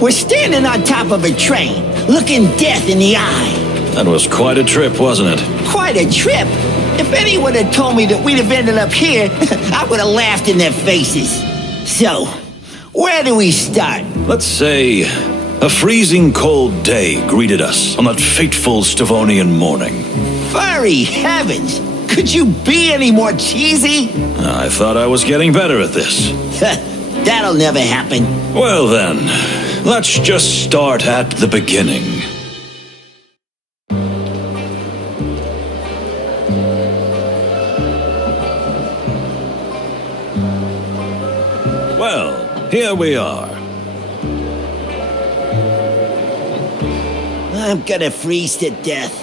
We're standing on top of a train, looking death in the eye. That was quite a trip, wasn't it? Quite a trip? If anyone had told me that we'd have ended up here, I would have laughed in their faces. So, where do we start? Let's say a freezing cold day greeted us on that fateful Stavonian morning. Furry heavens! Could you be any more cheesy? I thought I was getting better at this. That'll never happen. Well then, let's just start at the beginning. Well, here we are. I'm gonna freeze to death.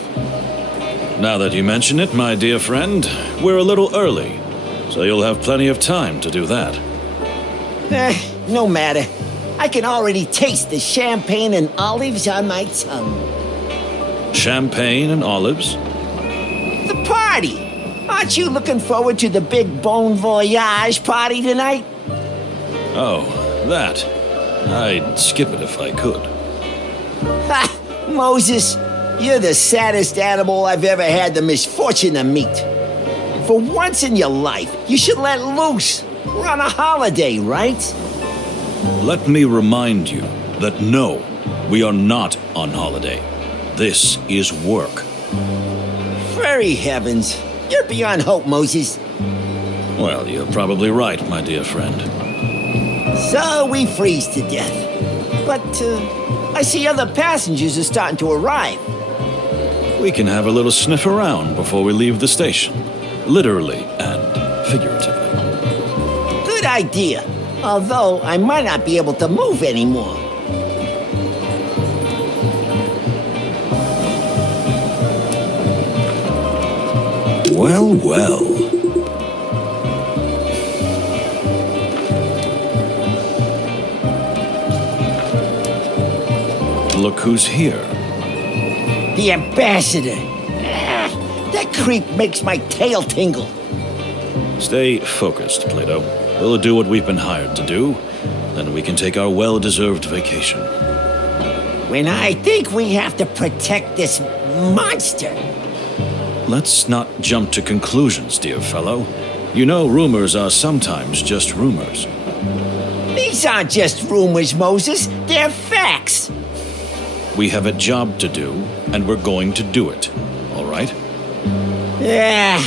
Now that you mention it, my dear friend, we're a little early, so you'll have plenty of time to do that. No matter. I can already taste the champagne and olives on my tongue. Champagne and olives? The party! Aren't you looking forward to the big Bon Voyage party tonight? Oh, that. I'd skip it if I could. Ha! Moses, you're the saddest animal I've ever had the misfortune to meet. For once in your life, you should let loose. We're on a holiday, right? Let me remind you that no, we are not on holiday. This is work. Furry heavens. You're beyond hope, Moses. Well, you're probably right, my dear friend. So we freeze to death. But, I see other passengers are starting to arrive. We can have a little sniff around before we leave the station. Literally and figuratively. Good idea. Although I might not be able to move anymore. Well, well. Look who's here. The ambassador. That creep makes my tail tingle. Stay focused, Plato. We'll do what we've been hired to do, then we can take our well-deserved vacation. When I think we have to protect this monster. Let's not jump to conclusions, dear fellow. You know rumors are sometimes just rumors. These aren't just rumors, Moses. They're facts. We have a job to do, and we're going to do it. All right? Yeah,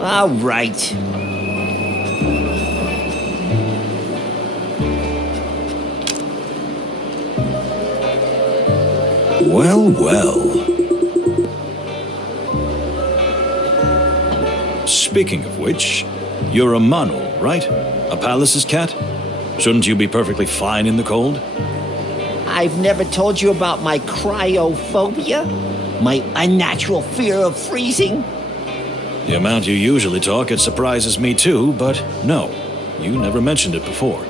all right. Well, well. Speaking of which, you're a Manu, right? A palace's cat? Shouldn't you be perfectly fine in the cold? I've never told you about my cryophobia? My unnatural fear of freezing? The amount you usually talk, it surprises me too, but no, you never mentioned it before.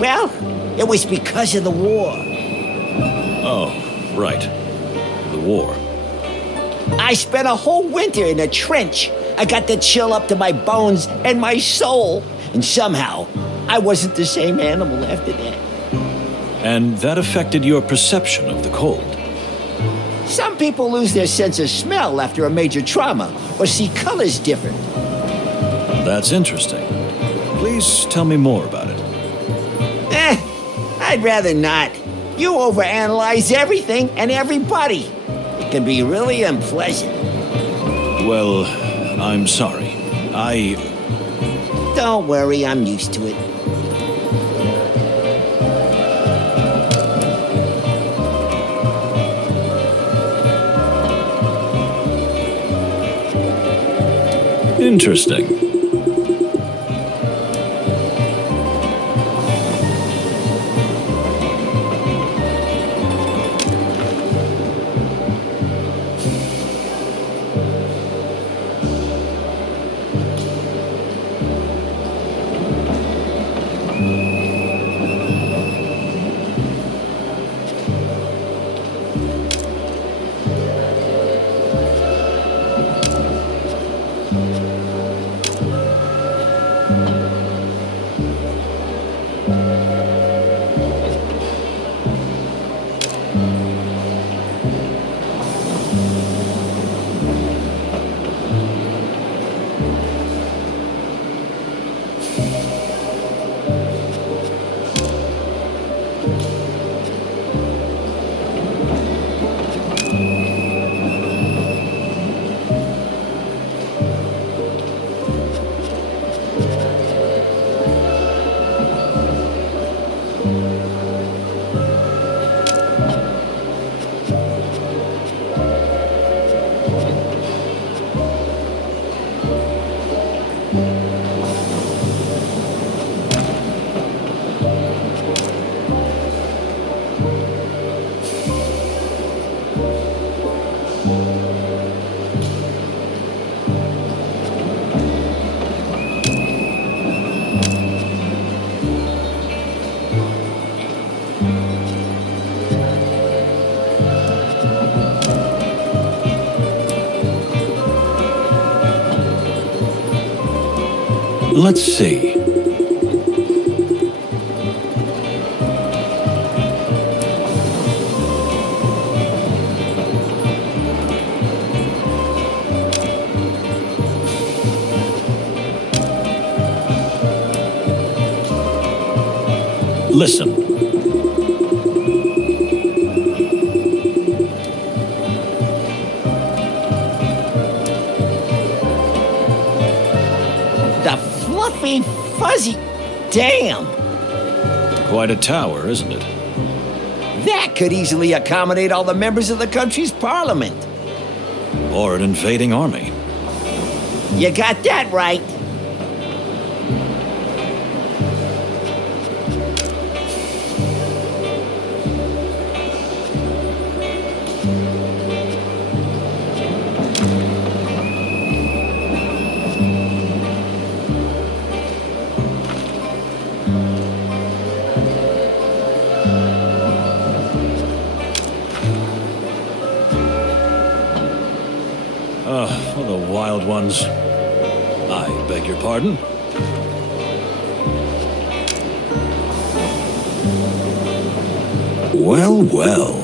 Well, it was because of the war. Oh, right. The war. I spent a whole winter in a trench. I got the chill up to my bones and my soul. And somehow, I wasn't the same animal after that. And that affected your perception of the cold. Some people lose their sense of smell after a major trauma or see colors different. That's interesting. Please tell me more about it. I'd rather not. You overanalyze everything and everybody. It can be really unpleasant. Well, I'm sorry. Don't worry, I'm used to it. Interesting. Let's see. Listen. The fluffy, fuzzy... Damn! Quite a tower, isn't it? That could easily accommodate all the members of the country's parliament. Or an invading army. You got that right. For the wild ones. I beg your pardon? Well, well.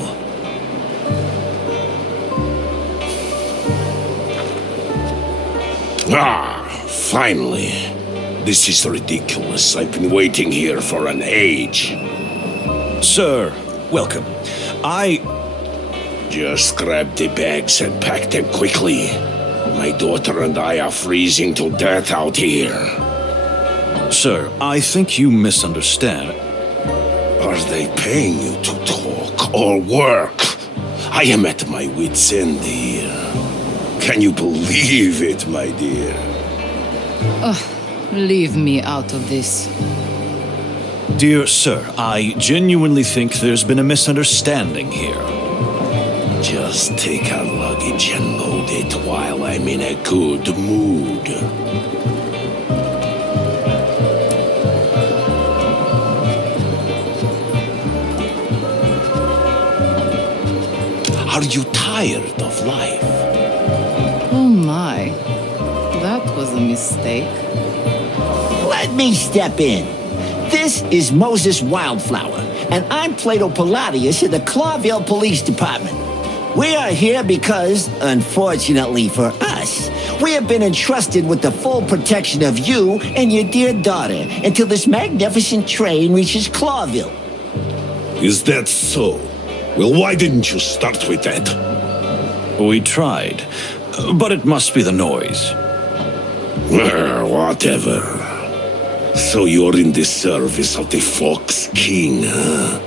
Ah, finally. This is ridiculous. I've been waiting here for an age. Sir, welcome. Just grab the bags and pack them quickly. My daughter and I are freezing to death out here. Sir, I think you misunderstand. Are they paying you to talk or work? I am at my wit's end here. Can you believe it, my dear? Leave me out of this. Dear sir, I genuinely think there's been a misunderstanding here. Just take our luggage and load it while I'm in a good mood. Are you tired of life? Oh my. That was a mistake. Let me step in. This is Moses Wildflower, and I'm Plato-Palladius of the Clawville Police Department. We are here because, unfortunately for us, we have been entrusted with the full protection of you and your dear daughter until this magnificent train reaches Clawville. Is that so? Well, why didn't you start with that? We tried, but it must be the noise. Whatever. So you're in the service of the Fox King, huh?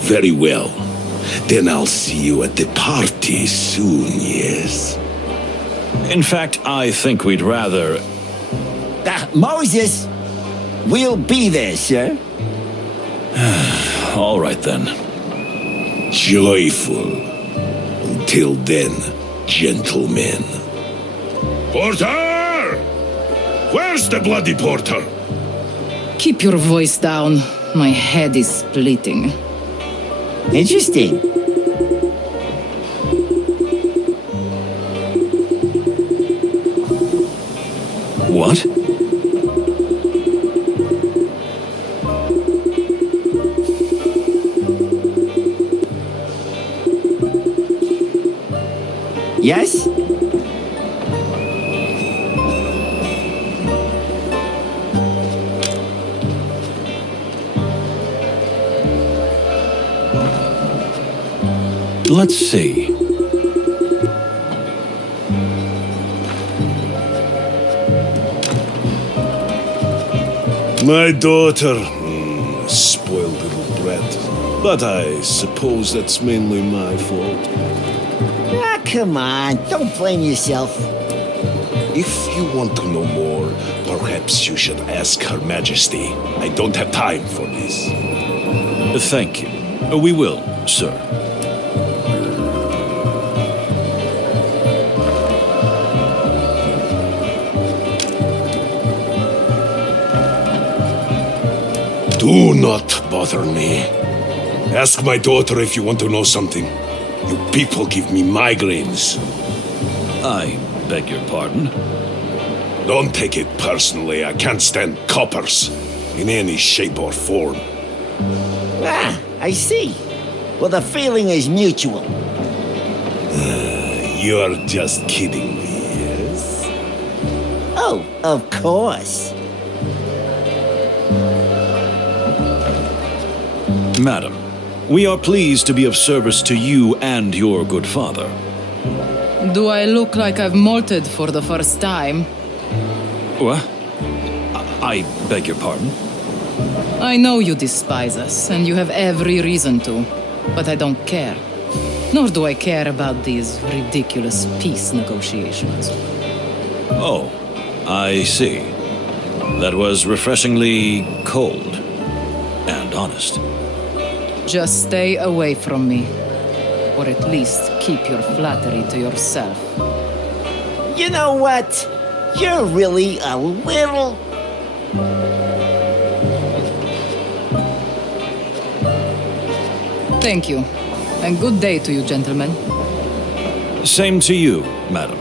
Very well. Then I'll see you at the party soon, yes? In fact, I think we'd rather... Moses, we'll be there, sir. All right, then. Joyful. Until then, gentlemen. Porter! Where's the bloody porter? Keep your voice down. My head is splitting. Interesting. What? Yes? Let's see. My daughter. Spoiled little brat. But I suppose that's mainly my fault. Ah, come on. Don't blame yourself. If you want to know more, perhaps you should ask Her Majesty. I don't have time for this. Thank you. We will, sir. Do not bother me. Ask my daughter if you want to know something. You people give me migraines. I beg your pardon. Don't take it personally. I can't stand coppers in any shape or form. Ah, I see. Well, the feeling is mutual. You're just kidding me, yes? Oh, of course. Madam, we are pleased to be of service to you and your good father. Do I look like I've molted for the first time? What? I beg your pardon? I know you despise us, and you have every reason to, but I don't care. Nor do I care about these ridiculous peace negotiations. Oh, I see. That was refreshingly cold and honest. Just stay away from me. Or at least keep your flattery to yourself. You know what? You're really a little... Thank you. And good day to you, gentlemen. Same to you, madam.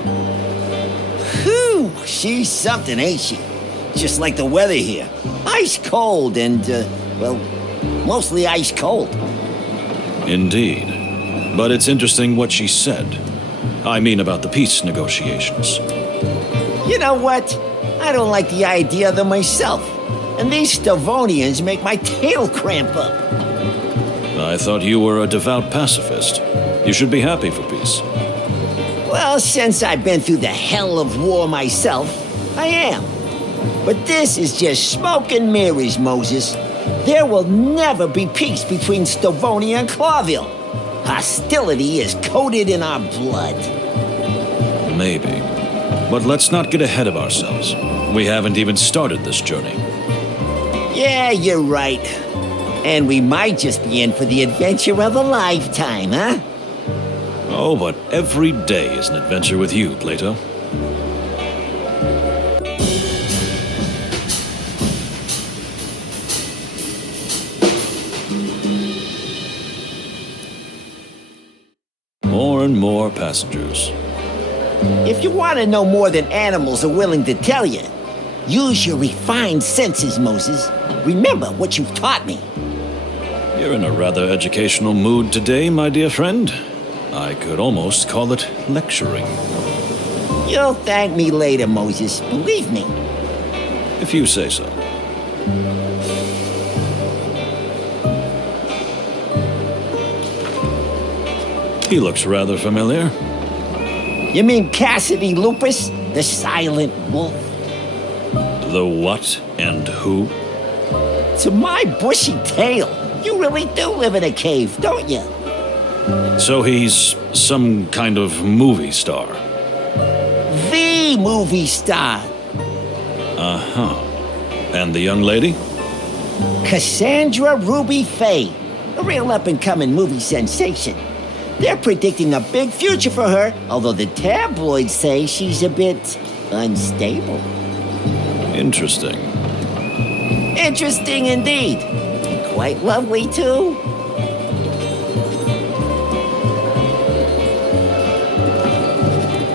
Whew, she's something, ain't she? Just like the weather here. Ice cold and, well, mostly ice cold. Indeed. But it's interesting what she said. I mean about the peace negotiations. You know what? I don't like the idea of them myself. And these Stavonians make my tail cramp up. I thought you were a devout pacifist. You should be happy for peace. Well, since I've been through the hell of war myself, I am. But this is just smoke and mirrors, Moses. There will never be peace between Stavonia and Clawville. Hostility is coated in our blood. Maybe. But let's not get ahead of ourselves. We haven't even started this journey. Yeah, you're right. And we might just be in for the adventure of a lifetime, huh? Oh, but every day is an adventure with you, Plato. More and more passengers. If you want to know more than animals are willing to tell you, use your refined senses, Moses. Remember what you've taught me. You're in a rather educational mood today, my dear friend. I could almost call it lecturing. You'll thank me later, Moses. Believe me. If you say so. He looks rather familiar. You mean Cassidy Lupus, the silent wolf? The what and who? To my bushy tail, you really do live in a cave, don't you? So he's some kind of movie star. The movie star. Uh-huh. And the young lady? Cassandra Ruby Faye, a real up-and-coming movie sensation. They're predicting a big future for her, although the tabloids say she's a bit unstable. Interesting. Interesting indeed. Quite lovely, too.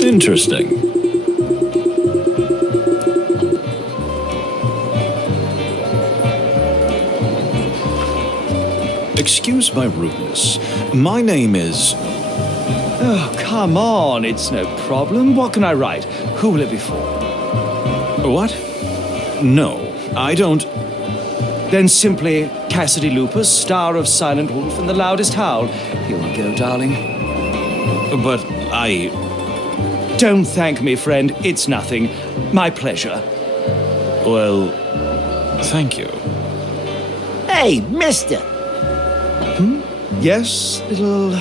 Interesting. Excuse my rudeness. My name is... Oh, come on, it's no problem. What can I write? Who will it be for? What? No, I don't... Then simply Cassidy Lupus, star of Silent Wolf and The Loudest Howl. Here we go, darling. But I... Don't thank me, friend. It's nothing. My pleasure. Well, thank you. Hey, mister. Yes, little...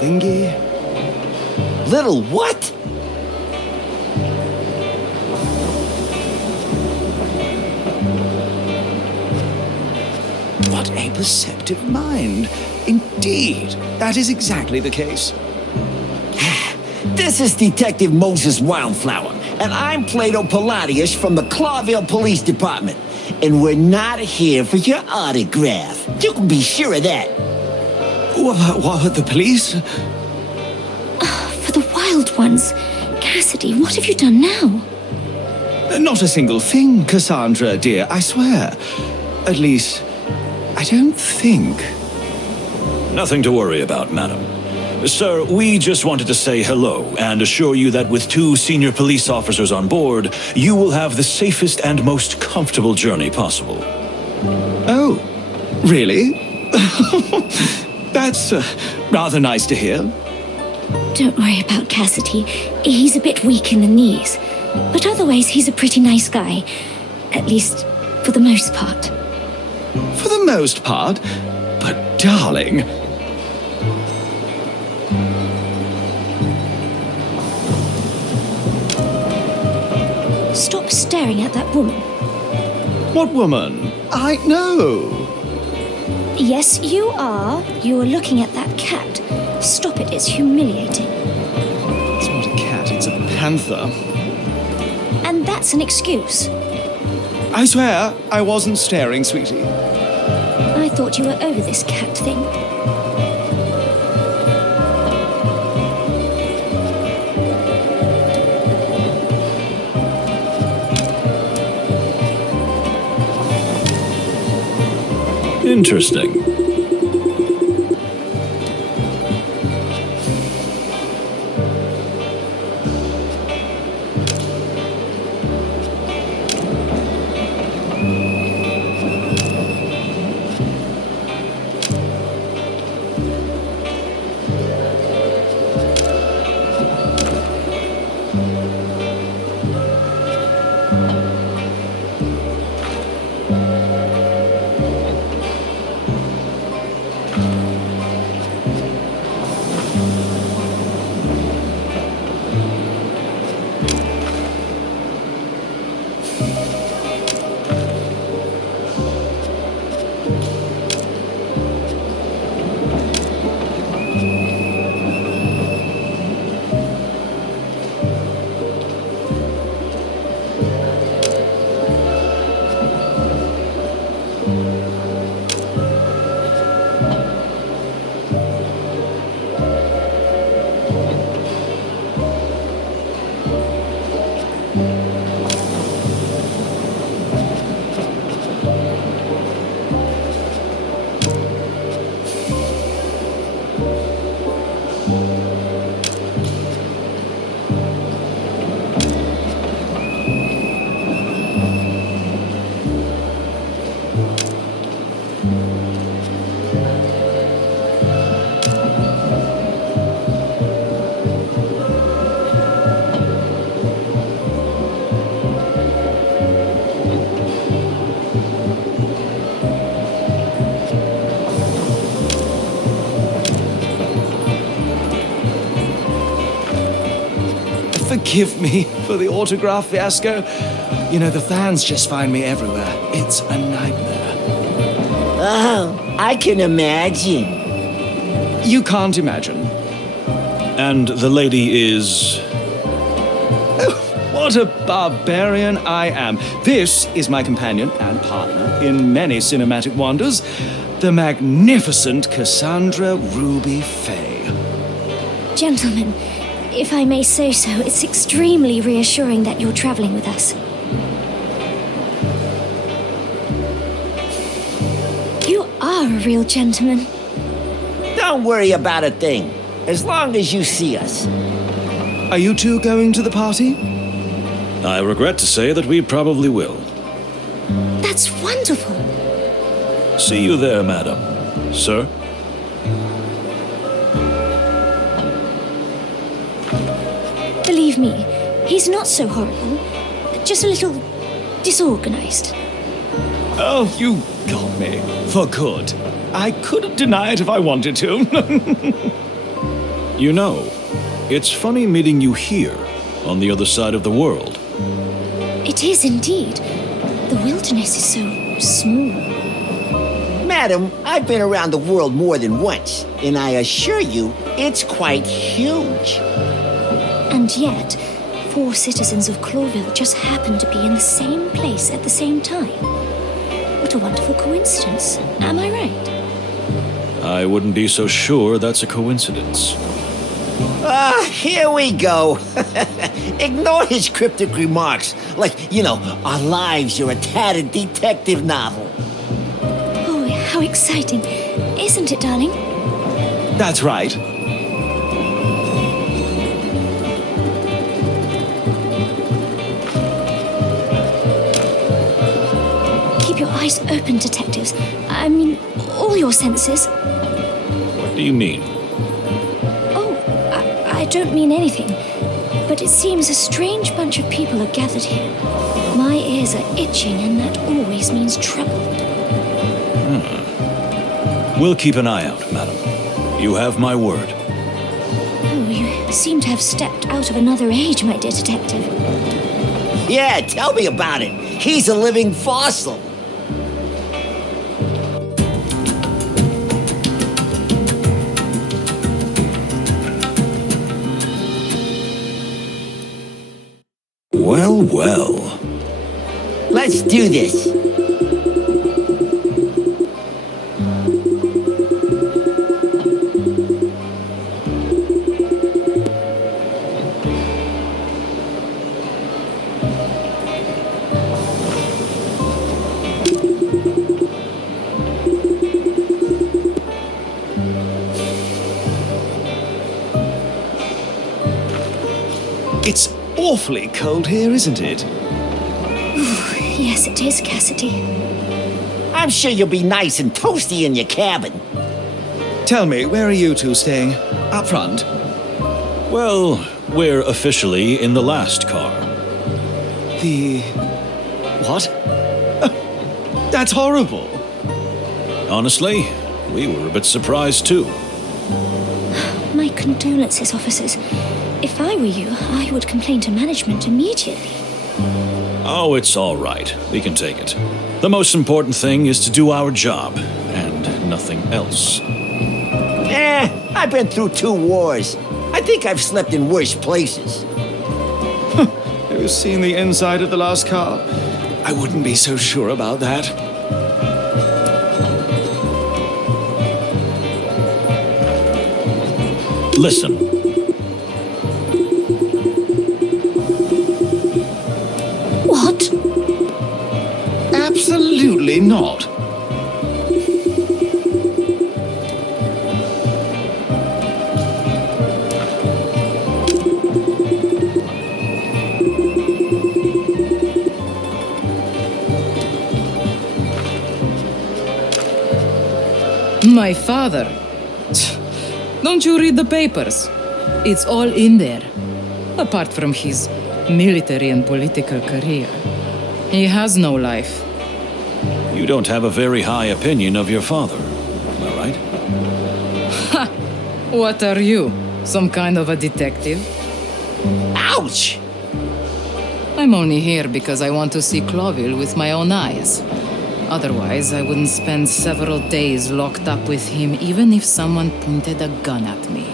thingy? Little what? What a perceptive mind. Indeed, that is exactly the case. This is Detective Moses Wildflower, and I'm Plato Palladius from the Clawville Police Department. and we're not here for your autograph. You can be sure of that. What about the police? For the wild ones. Cassidy, what have you done now? Not a single thing, Cassandra, dear, I swear. At least, I don't think. Nothing to worry about, madam. Sir, we just wanted to say hello and assure you that with 2 senior police officers on board, you will have the safest and most comfortable journey possible. Oh, really? That's rather nice to hear. Don't worry about Cassidy. He's a bit weak in the knees. But otherwise, he's a pretty nice guy. At least, for the most part. For the most part? But darling... Stop staring at that woman. What woman? I know. Yes, you are. You are looking at that cat. Stop it, it's humiliating. It's not a cat, it's a panther. And that's an excuse. I swear, I wasn't staring, sweetie. I thought you were over this cat thing. Interesting. Forgive me for the autograph fiasco. You know, the fans just find me everywhere. It's a nightmare. Oh, I can imagine. You can't imagine. And the lady is... What a barbarian I am. This is my companion and partner in many cinematic wonders, the magnificent Cassandra Ruby Faye. Gentlemen, if I may say so, it's extremely reassuring that you're traveling with us. You are a real gentleman. Don't worry about a thing, as long as you see us. Are you two going to the party? I regret to say that we probably will. That's wonderful. See you there, madam. Sir? Believe me, he's not so horrible. Just a little disorganized. Oh, you got me. For good. I couldn't deny it if I wanted to. You know, it's funny meeting you here, on the other side of the world. It is indeed. The wilderness is so small. Madam, I've been around the world more than once, and I assure you, it's quite huge. And yet, 4 citizens of Clawville just happen to be in the same place at the same time. What a wonderful coincidence. Am I right? I wouldn't be so sure that's a coincidence. Here we go. Ignore his cryptic remarks. Like, our lives are a tattered detective novel. Oh, how exciting. Isn't it, darling? That's right. Keep your eyes open, detectives. I mean, all your senses. What do you mean? Oh, I don't mean anything. But it seems a strange bunch of people are gathered here. My ears are itching, and that always means trouble. We'll keep an eye out, madam. You have my word. Oh, you seem to have stepped out of another age, my dear detective. Yeah, tell me about it. He's a living fossil. Well, well. Let's do this. It's awfully cold here, isn't it? Yes, it is, Cassidy. I'm sure you'll be nice and toasty in your cabin. Tell me, where are you two staying? Up front? Well, we're officially in the last car. The... what? That's horrible. Honestly, we were a bit surprised too. My condolences, officers. If I were you, I would complain to management immediately. Oh, it's all right. We can take it. The most important thing is to do our job, and nothing else. I've been through 2 wars. I think I've slept in worse places. Have you seen the inside of the last car? I wouldn't be so sure about that. Listen. What? Absolutely not. My father. Don't you read the papers? It's all in there. Apart from his military and political career. He has no life. You don't have a very high opinion of your father, am I right? Ha! What are you? Some kind of a detective? Ouch! I'm only here because I want to see Clawville with my own eyes. Otherwise, I wouldn't spend several days locked up with him even if someone pointed a gun at me.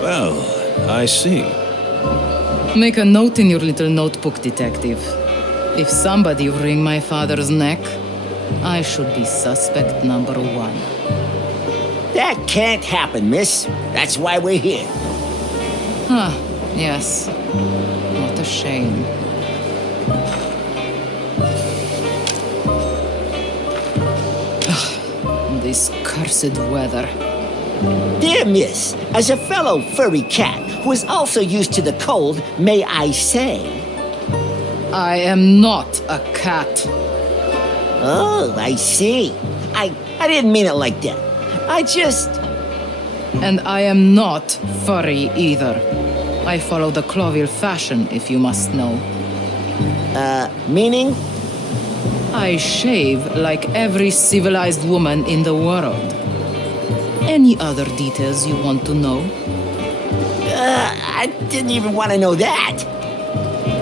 Well, I see. Make a note in your little notebook, detective. If somebody wring my father's neck, I should be suspect number 1. That can't happen, miss. That's why we're here. Ah, yes. What a shame. This cursed weather. Dear miss, as a fellow furry cat who is also used to the cold, may I say... I am not a cat. Oh, I see. I didn't mean it like that. I just... And I am not furry either. I follow the Clawville fashion, if you must know. Meaning? I shave like every civilized woman in the world. Any other details you want to know? I didn't even want to know that.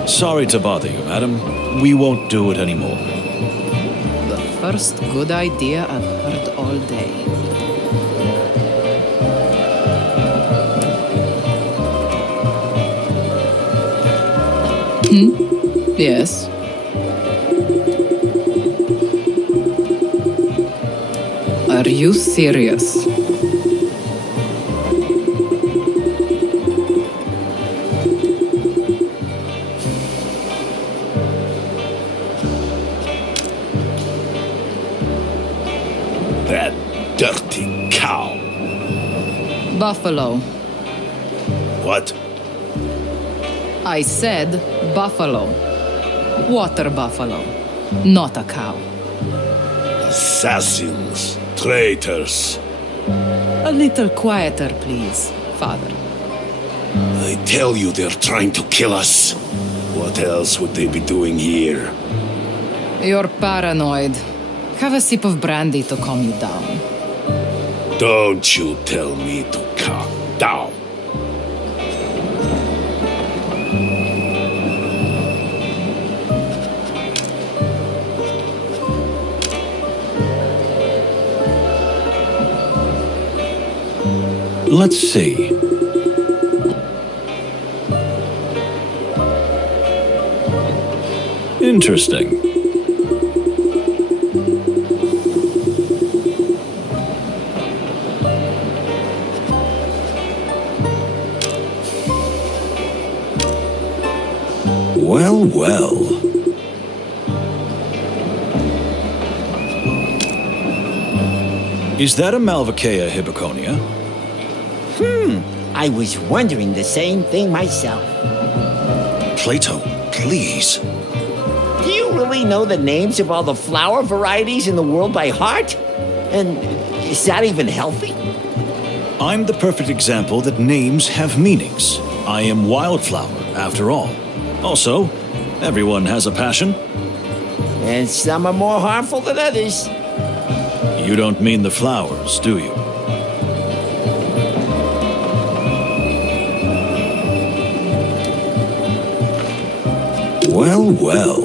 Sorry to bother you, madam. We won't do it anymore. The first good idea I've heard all day. Yes? Are you serious? That dirty cow. Buffalo. What? I said buffalo. Water buffalo. Not a cow. Assassins. Traitors. A little quieter, please, Father. I tell you they're trying to kill us. What else would they be doing here? You're paranoid. Have a sip of brandy to calm you down. Don't you tell me to calm down. Let's see. Interesting. Well, well. Is that a Malvaceae hippoconia? I was wondering the same thing myself. Plato, please. Do you really know the names of all the flower varieties in the world by heart? And is that even healthy? I'm the perfect example that names have meanings. I am Wildflower, after all. Also, everyone has a passion. And some are more harmful than others. You don't mean the flowers, do you? Well, well.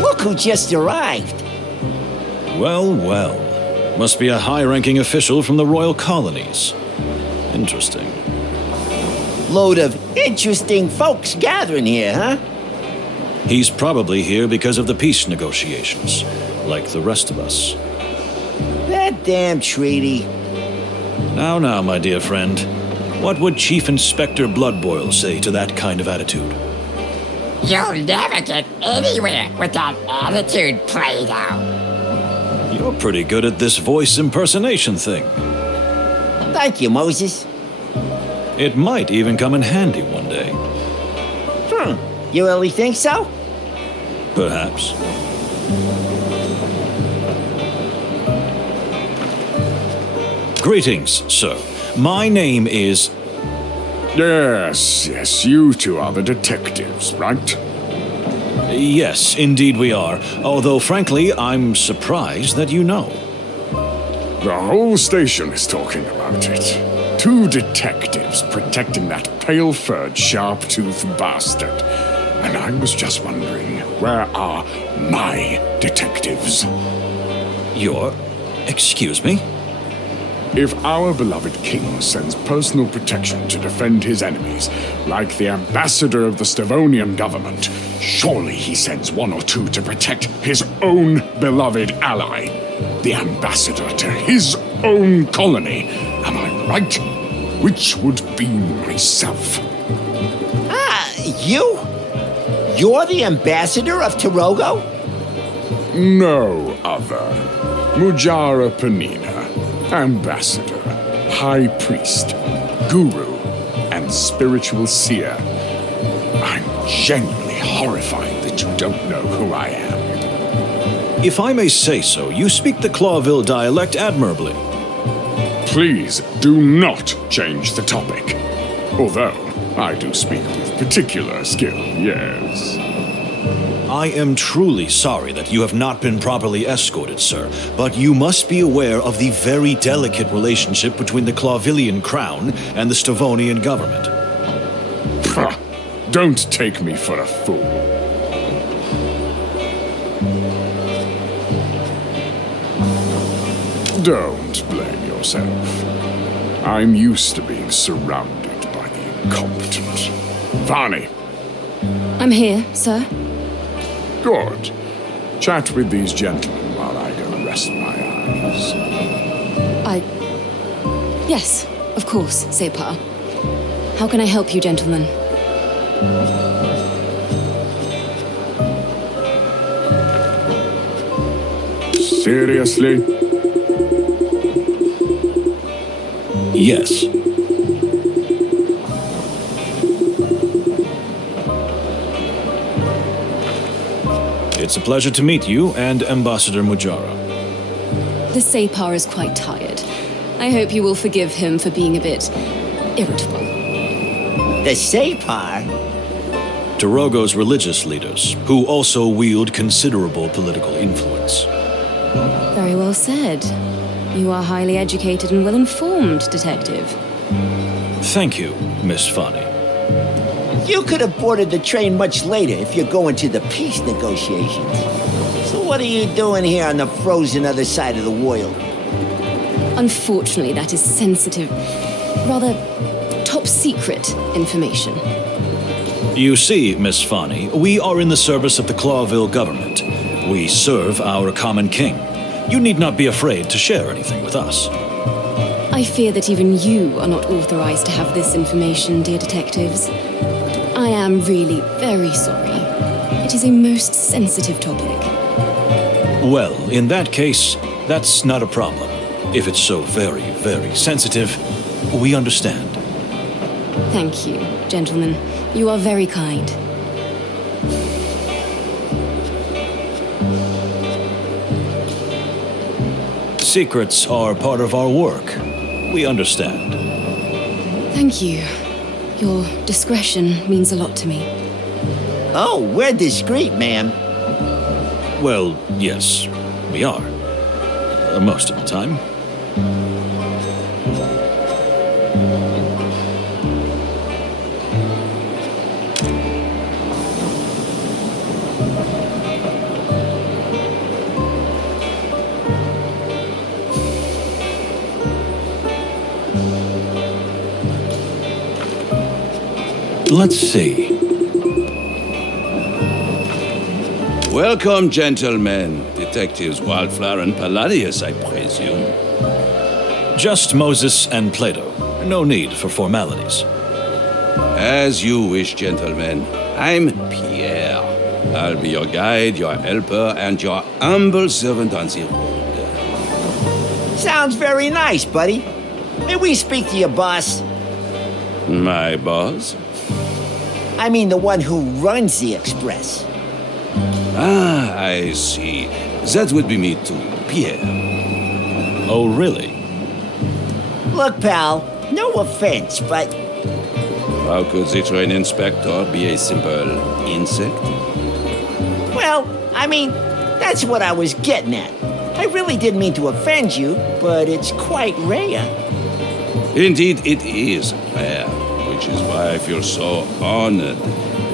Look who just arrived. Well, well. Must be a high-ranking official from the royal colonies. Interesting. Load of interesting folks gathering here, huh? He's probably here because of the peace negotiations, like the rest of us. That damn treaty. Now, my dear friend. What would Chief Inspector Bloodboil say to that kind of attitude? You'll never get anywhere with that attitude, Plato. You're pretty good at this voice impersonation thing. Thank you, Moses. It might even come in handy one day. You really think so? Perhaps. Greetings, sir. My name is... Yes, you two are the detectives, right? Yes, indeed we are. Although, frankly, I'm surprised that you know. The whole station is talking about it. 2 detectives protecting that pale-furred, sharp-toothed bastard. And I was just wondering, where are my detectives? Your... excuse me? If our beloved king sends personal protection to defend his enemies, like the ambassador of the Stavonian government, surely he sends 1 or 2 to protect his own beloved ally, the ambassador to his own colony. Am I right? Which would be myself. You? You're the ambassador of Toge? No other. Mujara Panina. Ambassador, High Priest, Guru, and Spiritual Seer. I'm genuinely horrified that you don't know who I am. If I may say so, you speak the Clawville dialect admirably. Please do not change the topic. Although, I do speak with particular skill, yes. I am truly sorry that you have not been properly escorted, sir, but you must be aware of the very delicate relationship between the Clawvillian crown and the Stavonian government. Pah, don't take me for a fool. Don't blame yourself. I'm used to being surrounded by the incompetent. Varney, I'm here, sir. Good. Chat with these gentlemen while I go rest my eyes. Yes, of course, Separ. How can I help you, gentlemen? Seriously? Yes. It's a pleasure to meet you and Ambassador Mujara. The Separ is quite tired. I hope you will forgive him for being a bit irritable. The Separ? Torogo's religious leaders, who also wield considerable political influence. Very well said. You are highly educated and well-informed, Detective. Thank you, Miss Fani. You could have boarded the train much later if you're going to the peace negotiations. So what are you doing here on the frozen other side of the world? Unfortunately, that is sensitive, rather top-secret information. You see, Miss Fani, we are in the service of the Clawville government. We serve our common king. You need not be afraid to share anything with us. I fear that even you are not authorized to have this information, dear detectives. I am really very sorry. It is a most sensitive topic. Well, in that case, that's not a problem. If it's so very, very sensitive, we understand. Thank you, gentlemen. You are very kind. Secrets are part of our work. We understand. Thank you. Your discretion means a lot to me. Oh, we're discreet, ma'am. Well, yes, we are. Most of the time. Let's see. Welcome, gentlemen. Detectives Wildflower and Palladius, I presume. Just Moses and Plato. No need for formalities. As you wish, gentlemen. I'm Pierre. I'll be your guide, your helper, and your humble servant on the road. Sounds very nice, buddy. May we speak to your boss? My boss? I mean the one who runs the Express. Ah, I see. That would be me too, Pierre. Oh, really? Look, pal, no offense, but How could the train inspector be a simple insect? well, I mean, that's what I was getting at. I really didn't mean to offend you, but it's quite rare. Indeed, it is rare, which is why I feel so honored.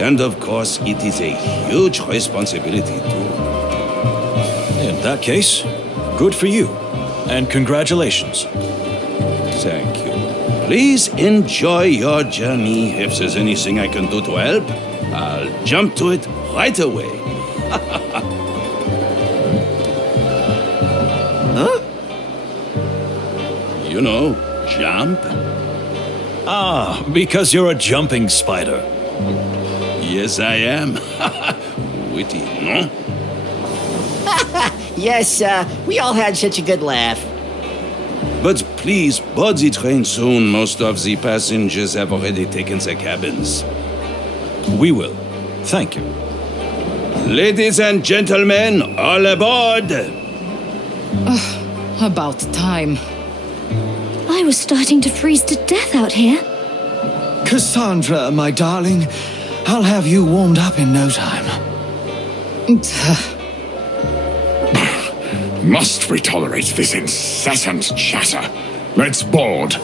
And of course, it is a huge responsibility too. In that case, good for you. And congratulations. Thank you. Please enjoy your journey. If there's anything I can do to help, I'll jump to it right away. Huh? You know, jump. Ah, because you're a jumping spider. Yes, I am. Witty, no? Yes, we all had such a good laugh. But please board the train soon. Most of the passengers have already taken their cabins. We will. Thank you. Ladies and gentlemen, all aboard! About time. I was starting to freeze to death out here. Cassandra, my darling, I'll have you warmed up in no time. Must we tolerate this incessant chatter? Let's board.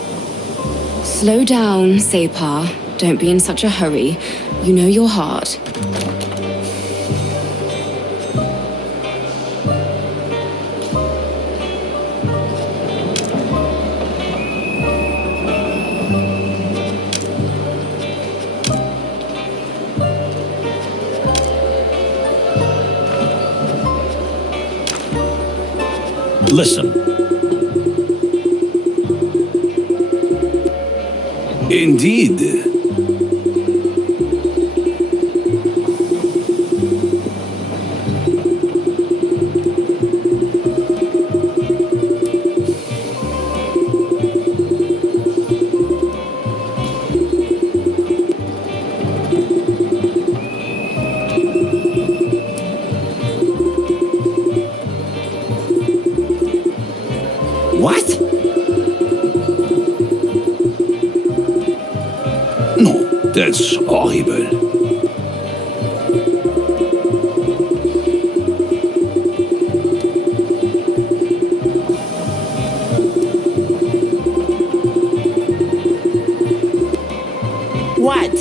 Slow down, Separ. Don't be in such a hurry. You know your heart. listen. Indeed. What? No, that's horrible. What?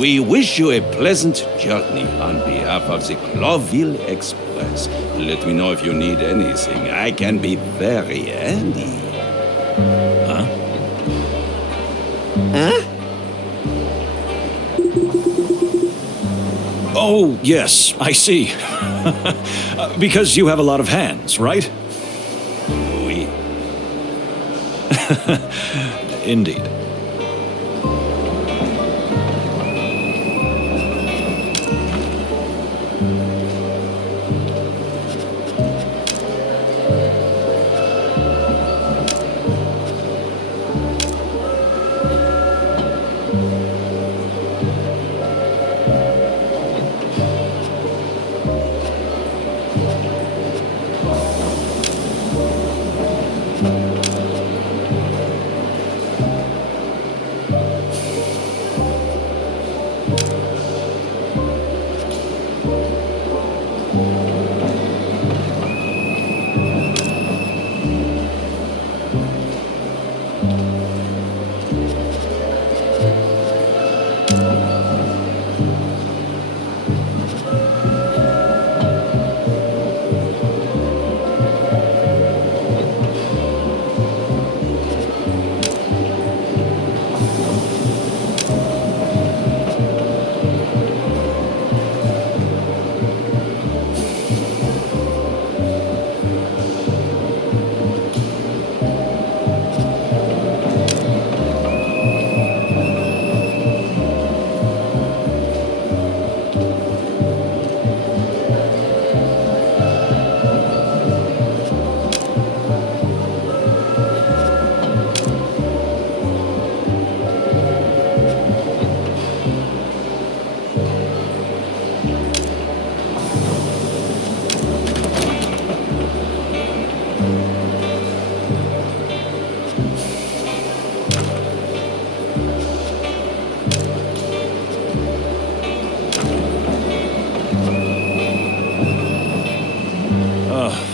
We wish you a pleasant journey on behalf of the Clawville Express. Let me know if you need anything. I can be very handy. Huh? Huh? Oh, yes, I see. Because you have a lot of hands, right? Oui. Indeed.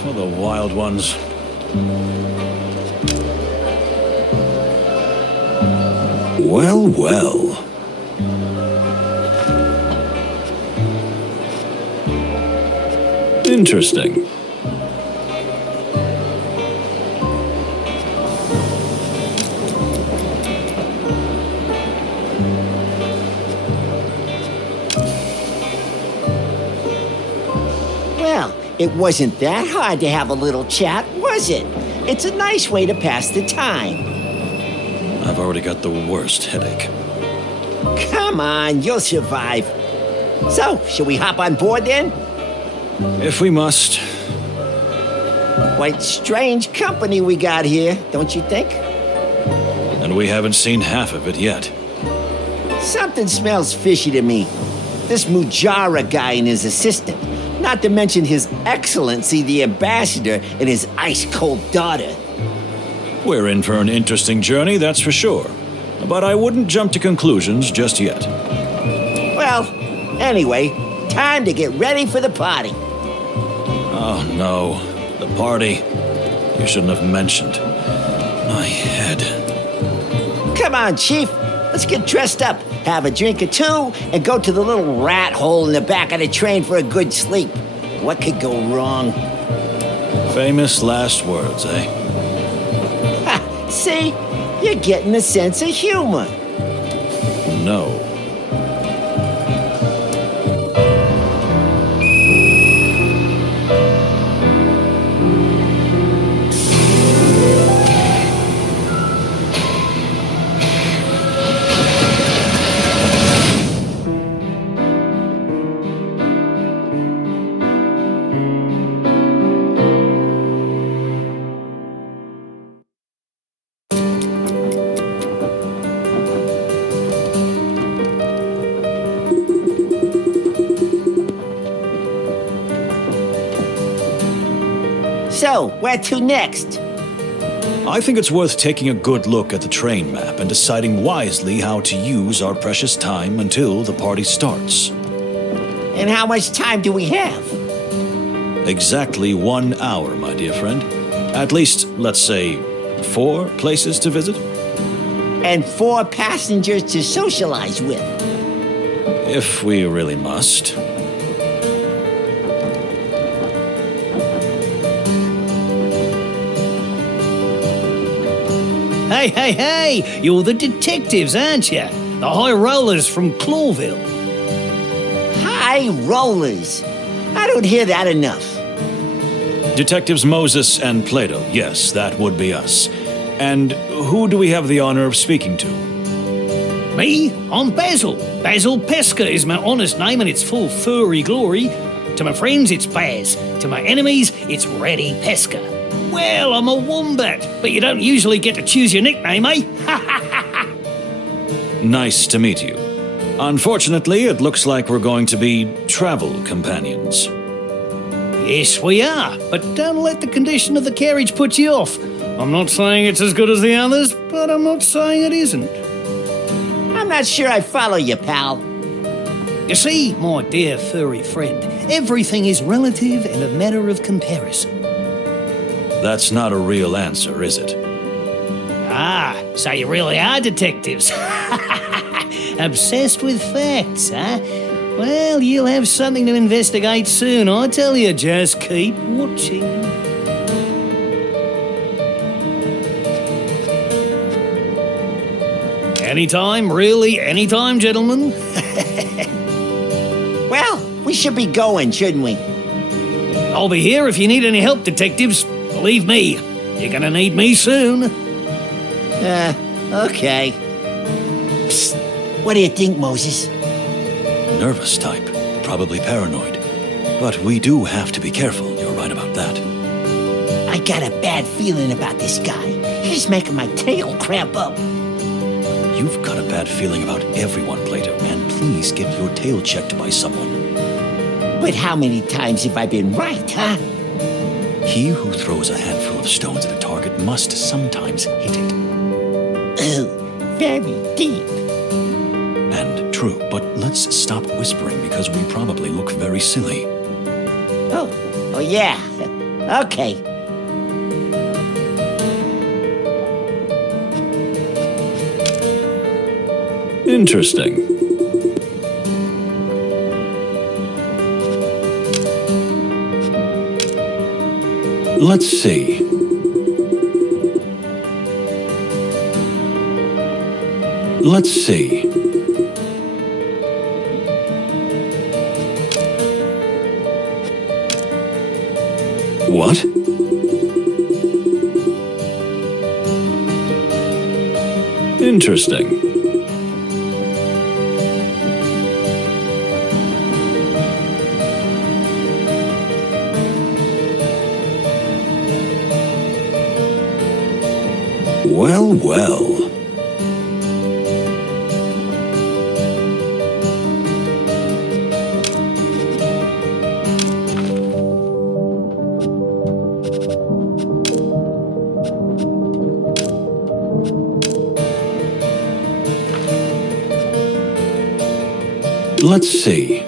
For the wild ones. Well, well. Interesting. Well, it wasn't that hard to have a little chat, was it? It's a nice way to pass the time. I've already got the worst headache. Come on, you'll survive. So, shall we hop on board then? If we must. Quite strange company we got here, don't you think? And we haven't seen half of it yet. Something smells fishy to me. This Mujara guy and his assistant. Not to mention His Excellency the Ambassador and his ice-cold daughter. We're in for an interesting journey, that's for sure. But I wouldn't jump to conclusions just yet. Well, anyway, time to get ready for the party. Oh, no. The party. You shouldn't have mentioned. My head. Come on, Chief. Let's get dressed up, have a drink or two, and go to the little rat hole in the back of the train for a good sleep. What could go wrong? Famous last words, eh? See? You're getting a sense of humor. No. So, where to next? I think it's worth taking a good look at the train map and deciding wisely how to use our precious time until the party starts. And how much time do we have? Exactly 1 hour, my dear friend. At least, let's say, 4 places to visit? And 4 passengers to socialize with. If we really must. Hey, you're the detectives, aren't you? The high rollers from Clawville. High rollers. I don't hear that enough. Detectives Moses and Plato, yes, that would be us. And who do we have the honor of speaking to? Me? I'm Basil. Basil Pesca is my honest name and it's full furry glory. To my friends, it's Baz. To my enemies, it's Reddy Pesca. Well, I'm a wombat, but you don't usually get to choose your nickname, eh? Nice to meet you. Unfortunately, it looks like we're going to be travel companions. Yes, we are, but don't let the condition of the carriage put you off. I'm not saying it's as good as the others, but I'm not saying it isn't. I'm not sure I follow you, pal. You see, my dear furry friend, everything is relative and a matter of comparison. That's not a real answer, is it? Ah, so you really are detectives. Obsessed with facts, huh? Well, you'll have something to investigate soon, I tell you. Just keep watching. Anytime, really, anytime, gentlemen. Well, we should be going, shouldn't we? I'll be here if you need any help, detectives. Believe me, you're gonna need me soon. Okay. Psst. What do you think, Moses? Nervous type, probably paranoid. But we do have to be careful, you're right about that. I got a bad feeling about this guy. He's making my tail cramp up. You've got a bad feeling about everyone, Plato, and please get your tail checked by someone. But how many times have I been right, huh? He who throws a handful of stones at a target must sometimes hit it. Oh, very deep. And true, but let's stop whispering because we probably look very silly. Oh yeah. Okay. Interesting. Let's see. Let's see. What? Interesting. Well. Let's see.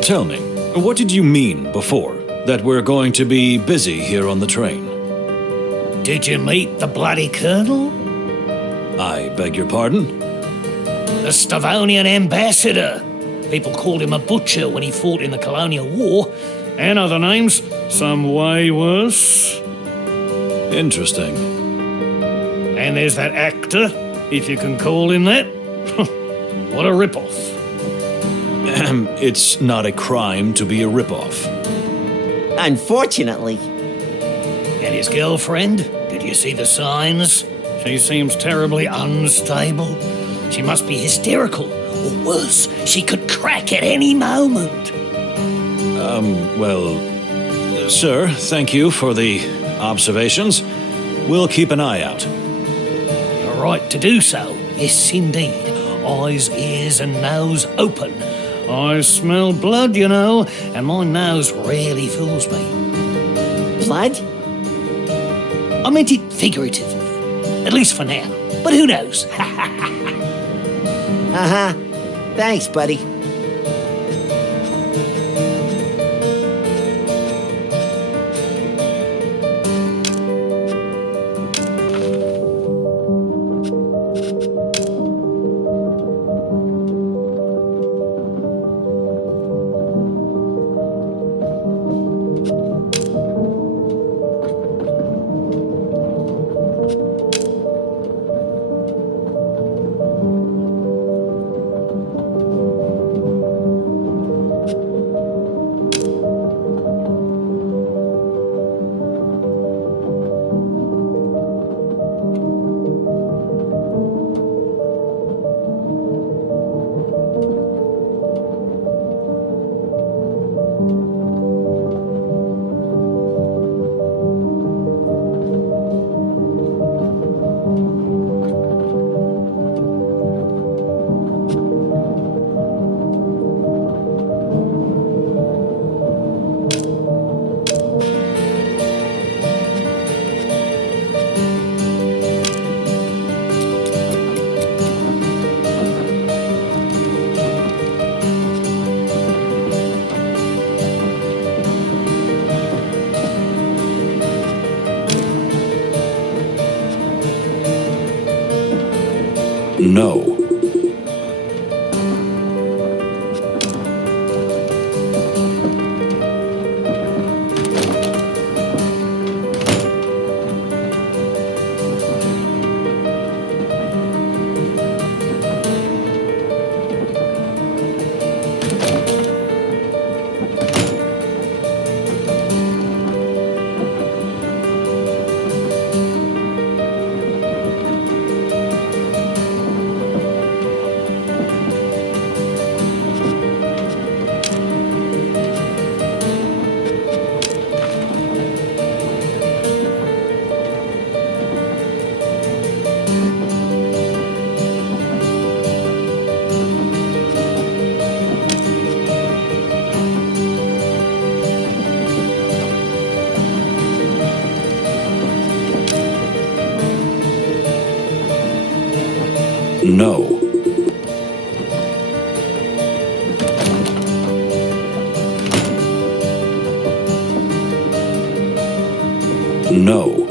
Tell me, what did you mean before? That we're going to be busy here on the train? Did you meet the bloody colonel? I beg your pardon? The Stavonian ambassador. People called him a butcher when he fought in the colonial war. And other names, some way worse. Interesting. And there's that actor, if you can call him that. What a ripoff. It's not a crime to be a ripoff. Unfortunately. And his girlfriend? Did you see the signs? She seems terribly unstable. She must be hysterical. Or worse, she could crack at any moment. Well, sir, thank you for the observations. We'll keep an eye out. You're right to do so. Yes, indeed. Eyes, ears, and nose open. I smell blood, you know, and my nose rarely fools me. Blood? I meant it figuratively. At least for now. But who knows? Uh-huh. Thanks, buddy. No. No. No.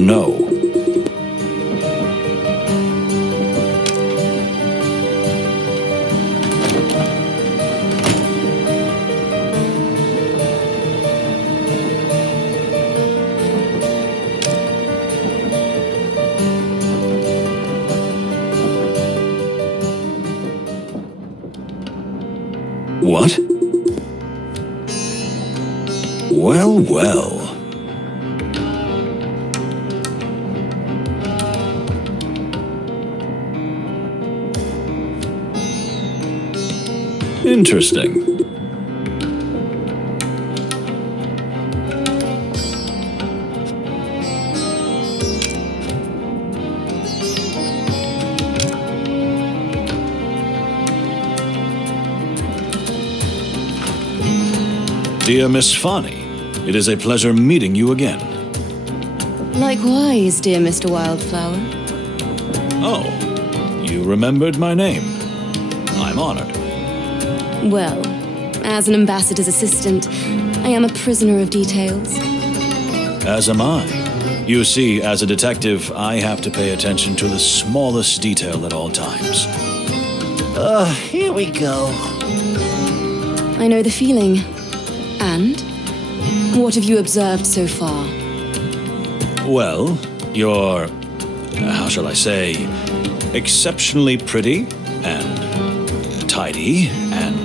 No. What? Well, well. Interesting. Dear Miss Fani, it is a pleasure meeting you again. Likewise, dear Mr. Wildflower. Oh, you remembered my name. I'm honored. Well, as an ambassador's assistant, I am a prisoner of details. As am I. You see, as a detective, I have to pay attention to the smallest detail at all times. Here we go. I know the feeling. And? What have you observed so far? Well, you're, how shall I say, exceptionally pretty and tidy and...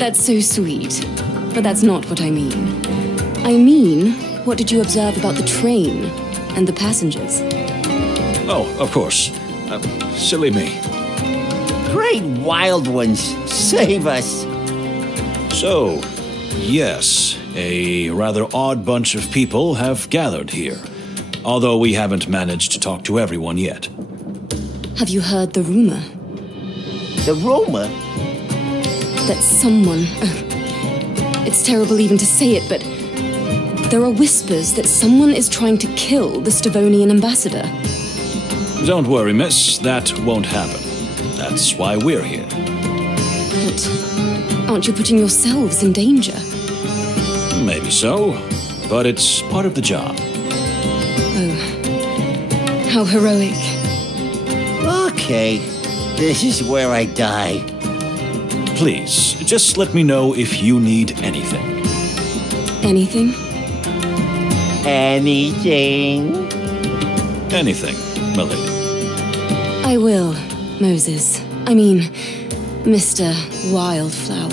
That's so sweet. But that's not what I mean. I mean, what did you observe about the train and the passengers? Oh, of course. Silly me. Great wild ones, save us. So, yes, a rather odd bunch of people have gathered here, although we haven't managed to talk to everyone yet. Have you heard the rumor? The rumor? That someone... it's terrible even to say it, but... there are whispers that someone is trying to kill the Stavonian ambassador. Don't worry, miss, that won't happen. That's why we're here. But aren't you putting yourselves in danger? Maybe so, but it's part of the job. Oh, how heroic. Okay, this is where I die. Please, just let me know if you need anything. Anything? Anything? Anything, my lady. I will, Moses. I mean, Mr. Wildflower.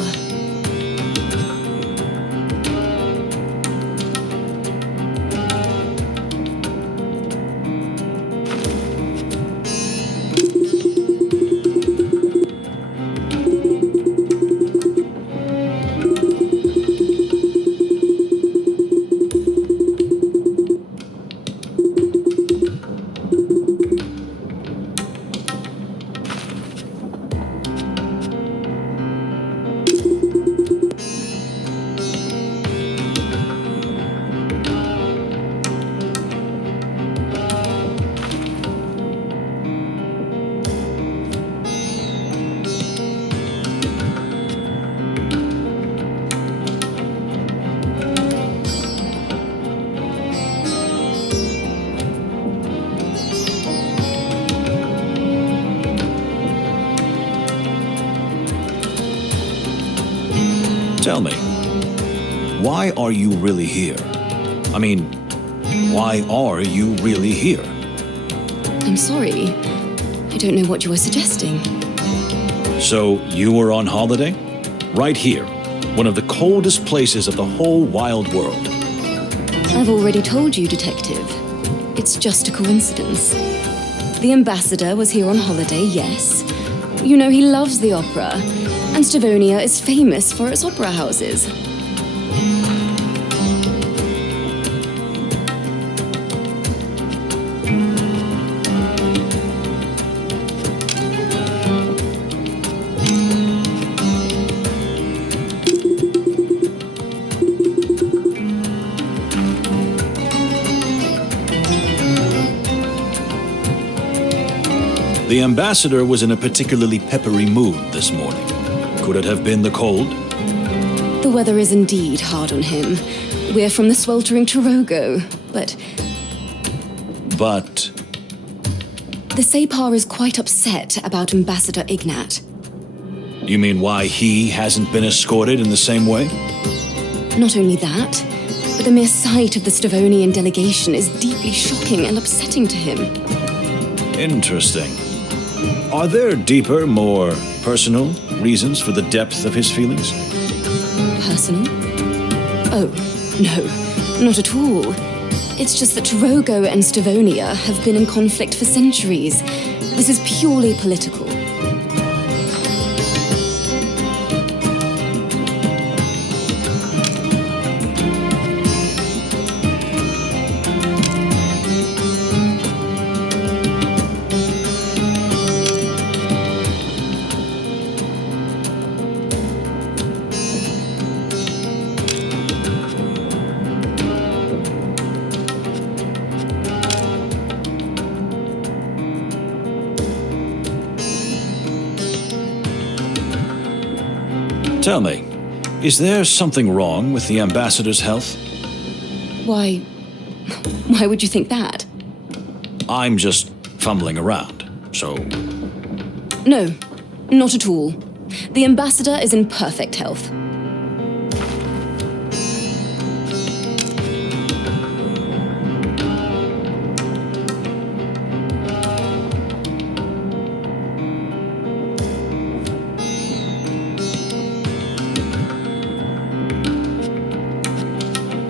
Tell me, why are you really here? I mean, why are you really here? I'm sorry. I don't know what you were suggesting. So, you were on holiday? Right here, one of the coldest places of the whole wild world. I've already told you, Detective. It's just a coincidence. The ambassador was here on holiday, yes. You know he loves the opera, and Stavonia is famous for its opera houses. The ambassador was in a particularly peppery mood this morning. Could it have been the cold? The weather is indeed hard on him. We're from the sweltering Toge, but... But... The Separ is quite upset about Ambassador Ignat. You mean why he hasn't been escorted in the same way? Not only that, but the mere sight of the Stavonian delegation is deeply shocking and upsetting to him. Interesting. Are there deeper, more personal reasons for the depth of his feelings? Personal? Oh, no, not at all. It's just that Toge and Stavonia have been in conflict for centuries. This is purely political. Tell me, is there something wrong with the ambassador's health? Why would you think that? I'm just fumbling around, so... No, not at all. The ambassador is in perfect health.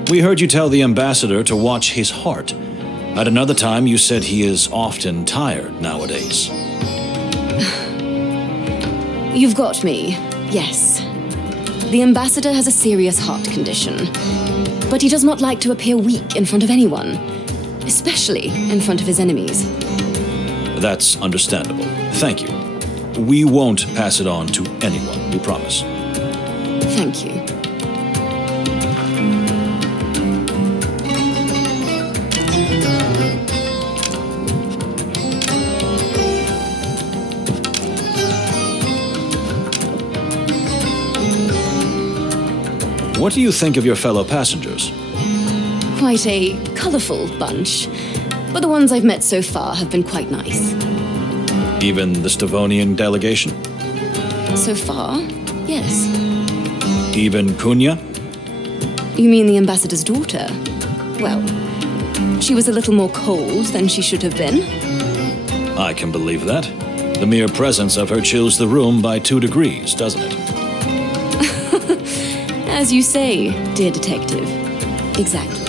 We heard you tell the ambassador to watch his heart. At another time, you said he is often tired nowadays. You've got me, yes. The ambassador has a serious heart condition, but he does not like to appear weak in front of anyone, especially in front of his enemies. That's understandable. Thank you. We won't pass it on to anyone, we promise. Thank you. What do you think of your fellow passengers? Quite a colourful bunch, but the ones I've met so far have been quite nice. Even the Stavonian delegation? So far, yes. Even Kunya? You mean the ambassador's daughter? Well, she was a little more cold than she should have been. I can believe that. The mere presence of her chills the room by 2 degrees, doesn't it? As you say, dear detective. Exactly.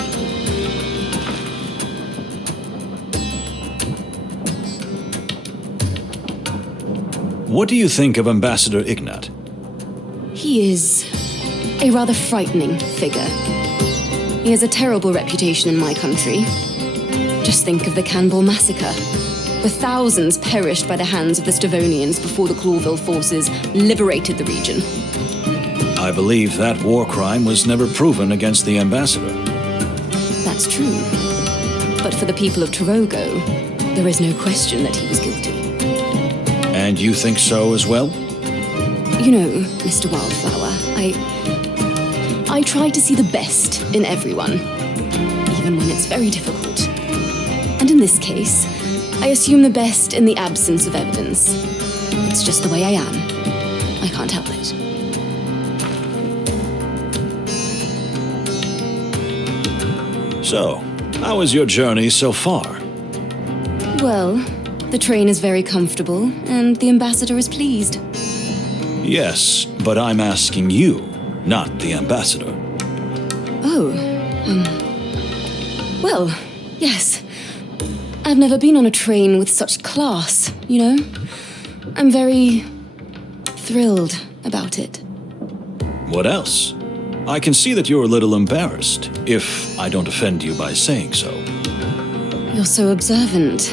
What do you think of Ambassador Ignat? He is a rather frightening figure. He has a terrible reputation in my country. Just think of the Canball massacre, where thousands perished by the hands of the Stavonians before the Clawville forces liberated the region. I believe that war crime was never proven against the ambassador. That's true. But for the people of Toge, there is no question that he was guilty. And you think so as well? You know, Mr. Wildflower, I try to see the best in everyone, even when it's very difficult. And in this case, I assume the best in the absence of evidence. It's just the way I am. I can't help it. So, how is your journey so far? Well, the train is very comfortable, and the ambassador is pleased. Yes, but I'm asking you, not the ambassador. Oh, well, yes. I've never been on a train with such class, you know? I'm very thrilled about it. What else? I can see that you're a little embarrassed, if I don't offend you by saying so. You're so observant.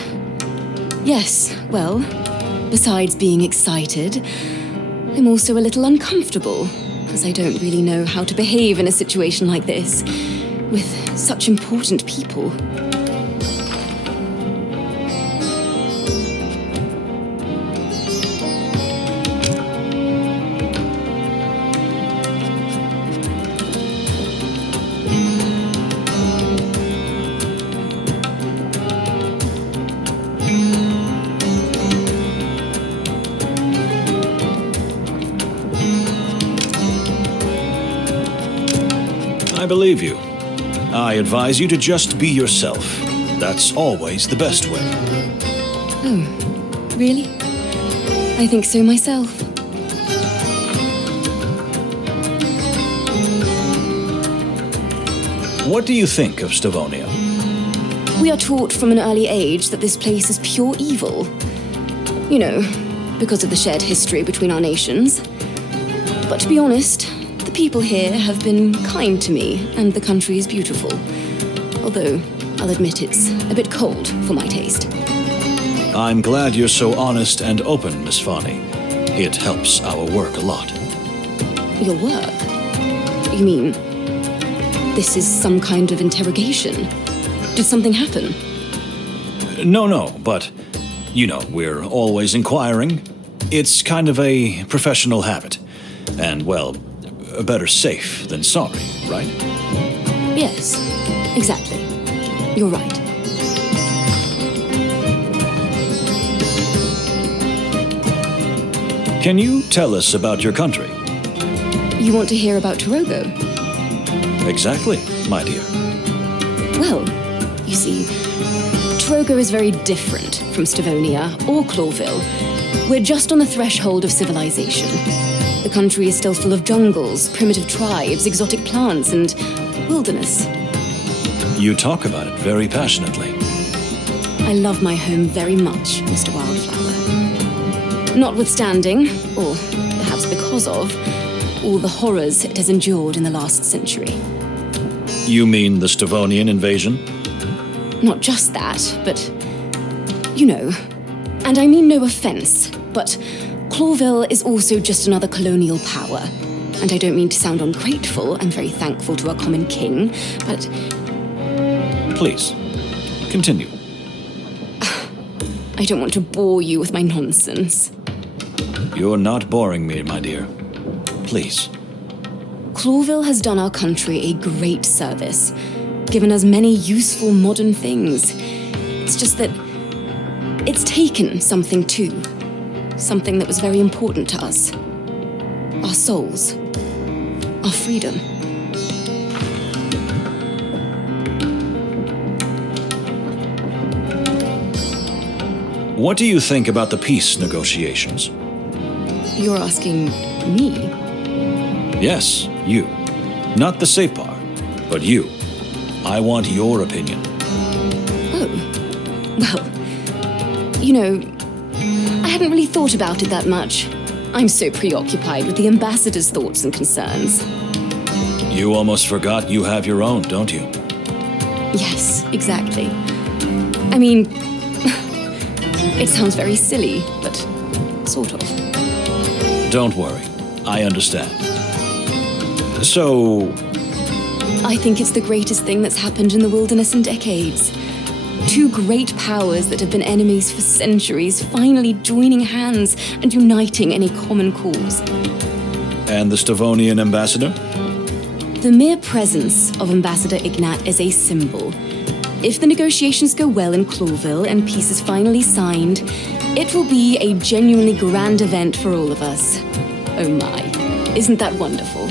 Yes, well, besides being excited, I'm also a little uncomfortable, as I don't really know how to behave in a situation like this, with such important people. I believe you. I advise you to just be yourself. That's always the best way. Oh, really? I think so myself. What do you think of Stavonia? We are taught from an early age that this place is pure evil. You know, because of the shared history between our nations. But to be honest, the people here have been kind to me, and the country is beautiful. Although, I'll admit it's a bit cold for my taste. I'm glad you're so honest and open, Miss Fani. It helps our work a lot. Your work? You mean, this is some kind of interrogation? Did something happen? No, but, you know, we're always inquiring. It's kind of a professional habit. And, well, better safe than sorry, right? Yes, exactly. You're right. Can you tell us about your country? You want to hear about Toge? Exactly, my dear. Well, you see, Toge is very different from Stavonia or Clawville. We're just on the threshold of civilization. The country is still full of jungles, primitive tribes, exotic plants, and wilderness. You talk about it very passionately. I love my home very much, Mr. Wildflower. Notwithstanding, or perhaps because of, all the horrors it has endured in the last century. You mean the Stavonian invasion? Not just that, but you know. And I mean no offense, but Clawville is also just another colonial power. And I don't mean to sound ungrateful, I'm very thankful to our common king, but... Please, continue. I don't want to bore you with my nonsense. You're not boring me, my dear. Please. Clawville has done our country a great service, given us many useful modern things. It's just that it's taken something too. Something that was very important to us. Our souls. Our freedom. What do you think about the peace negotiations? You're asking me? Yes, you. Not the Separ, but you. I want your opinion. Oh. Well, you know, I hadn't really thought about it that much. I'm so preoccupied with the ambassador's thoughts and concerns. You almost forgot you have your own, don't you? Yes, exactly. I mean, it sounds very silly, but sort of. Don't worry. I understand. So... I think it's the greatest thing that's happened in the wilderness in decades. Two great powers that have been enemies for centuries finally joining hands and uniting in a common cause. And the Stavonian ambassador? The mere presence of Ambassador Ignat is a symbol. If the negotiations go well in Clawville and peace is finally signed, it will be a genuinely grand event for all of us. Oh my, isn't that wonderful?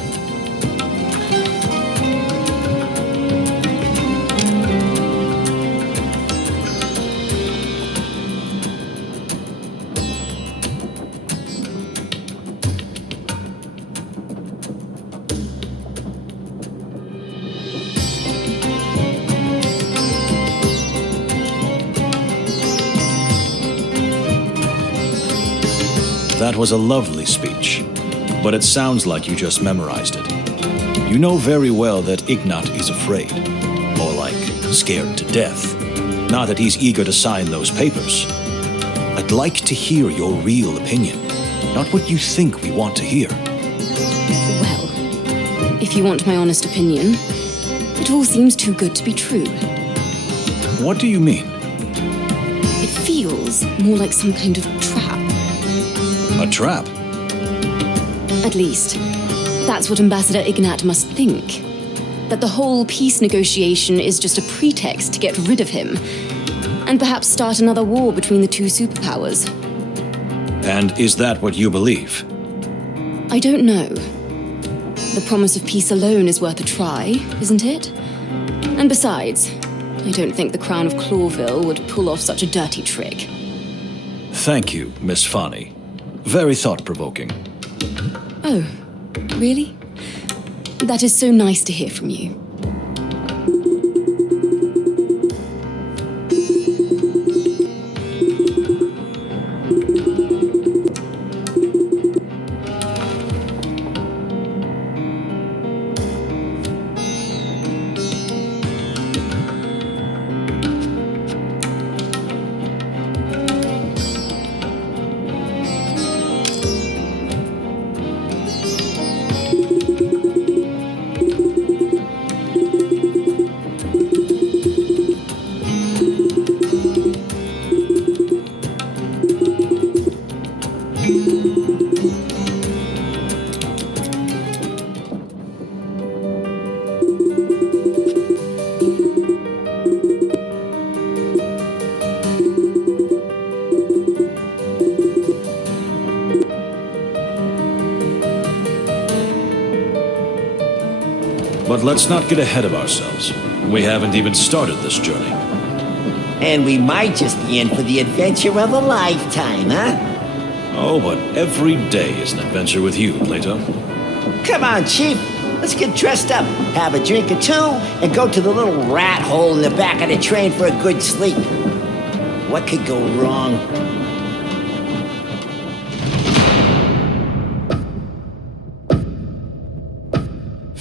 That was a lovely speech, but it sounds like you just memorized it. You know very well that Ignat is afraid, or like, scared to death. Not that he's eager to sign those papers. I'd like to hear your real opinion, not what you think we want to hear. Well, if you want my honest opinion, it all seems too good to be true. What do you mean? It feels more like some kind of trap. A trap? At least, that's what Ambassador Ignat must think. That the whole peace negotiation is just a pretext to get rid of him, and perhaps start another war between the two superpowers. And is that what you believe? I don't know. The promise of peace alone is worth a try, isn't it? And besides, I don't think the Crown of Clawville would pull off such a dirty trick. Thank you, Miss Fani. Very thought-provoking. Oh, really? That is so nice to hear from you. But let's not get ahead of ourselves. We haven't even started this journey. And we might just be in for the adventure of a lifetime, huh? Oh, but every day is an adventure with you, Plato. Come on, Chief. Let's get dressed up, have a drink or two, and go to the little rat hole in the back of the train for a good sleep. What could go wrong?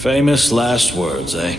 Famous last words, eh?